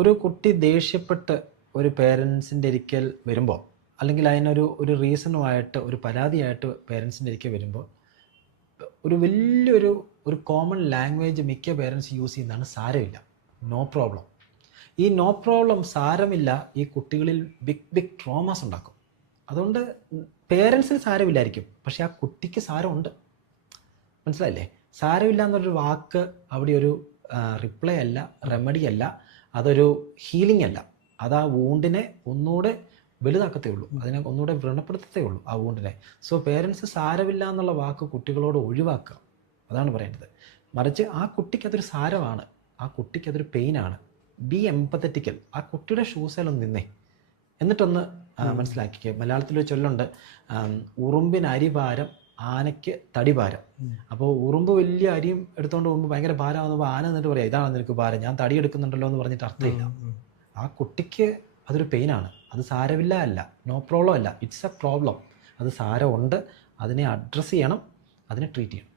ഒരു കുട്ടി ദേഷ്യപ്പെട്ട് ഒരു പേരൻസിൻ്റെ ഇരിക്കൽ വരുമ്പോൾ, അല്ലെങ്കിൽ അതിനൊരു റീസണുമായിട്ട് ഒരു പരാതിയായിട്ട് പേരൻസിൻ്റെ ഇരിക്കൽ വരുമ്പോൾ, ഒരു വലിയൊരു കോമൺ ലാംഗ്വേജ് മിക്ക പേരൻസ് യൂസ് ചെയ്യുന്നതാണ് സാരമില്ല, നോ പ്രോബ്ലം. ഈ നോ പ്രോബ്ലം, സാരമില്ല, ഈ കുട്ടികളിൽ ബിഗ് ട്രോമാസ് ഉണ്ടാക്കും. അതുകൊണ്ട് പേരൻസിന് സാരമില്ലായിരിക്കും, പക്ഷെ ആ കുട്ടിക്ക് സാരമുണ്ട്. മനസ്സിലായില്ലേ? സാരമില്ല എന്നൊരു വാക്ക് അവിടെ ഒരു റിപ്ലൈ അല്ല, റെമഡി അല്ല, അതൊരു ഹീലിംഗ് അല്ല. അത് ആ വൂണ്ടിനെ ഒന്നുകൂടെ വലുതാക്കത്തേ ഉള്ളൂ, അതിനെ ഒന്നുകൂടെ വ്രണപ്പെടുത്തത്തേ ഉള്ളൂ ആ വൂണ്ടിനെ. സോ പേരൻസ് സാരമില്ല എന്നുള്ള വാക്ക് കുട്ടികളോട് ഒഴിവാക്കുക, അതാണ് പറയേണ്ടത്. മറിച്ച് ആ കുട്ടിക്ക് അതൊരു സാരമാണ്, ആ കുട്ടിക്ക് അതൊരു പെയിനാണ്. ബി എംപത്തറ്റിക്കൽ, ആ കുട്ടിയുടെ ഷൂസിലൊന്ന് നിന്നേ, എന്നിട്ടൊന്ന് മനസ്സിലാക്കിക്കുക. മലയാളത്തിലൊരു ചൊല്ലുണ്ട്, ഉറുമ്പിന് അരിഭാരം ആനയ്ക്ക് തടിഭാരം. അപ്പോൾ ഉറുമ്പ് വലിയ അരിയും എടുത്തുകൊണ്ട് പോകുമ്പോൾ ഭയങ്കര ഭാരമാകുമ്പോൾ ആന എന്നിട്ട് പറയാം, ഇതാണ് നിനക്ക് ഭാരം, ഞാൻ തടി എടുക്കുന്നുണ്ടല്ലോ എന്ന് പറഞ്ഞിട്ട് അർത്ഥമില്ല. ആ കുട്ടിക്ക് അതൊരു പെയിനാണ്, അത് സാരമില്ല അല്ല, നോ പ്രോബ്ലം അല്ല, ഇറ്റ്സ് എ പ്രോബ്ലം. അത് സാരമുണ്ട്, അതിനെ അഡ്രസ്സ് ചെയ്യണം, അതിനെ ട്രീറ്റ് ചെയ്യണം.